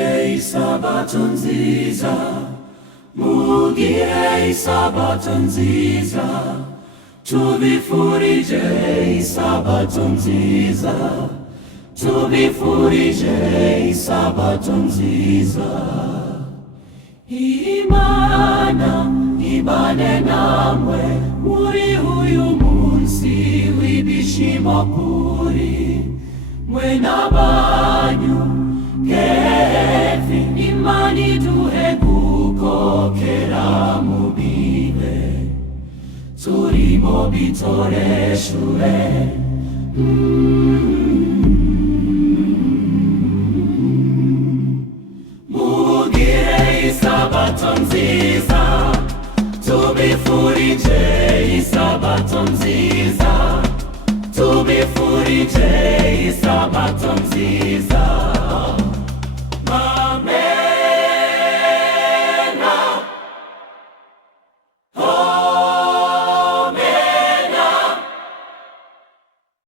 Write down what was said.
Mugire isabato nziza, mugire isabato nziza, tubifurije isabato nziza, tubifurije isabato nziza. Imana ibane namwe muri uyu munsi w'ibishimo kuri mwe n'abanyu. Imana iduhe gukokera mu bihe turimo bitoreshure. Mugire isabato nziza, tubifurije isabato nziza, tubifurije isabato nziza.